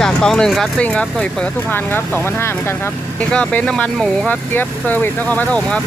จากตองหนึ่งคัสซิ่งครับหน่วยเปิดสุพรรณครับ 2,500เหมือนกันครับ นี่ก็เป็นน้ำมันหมูครับเจี๊ยบเซอร์วิสนครปฐมครับ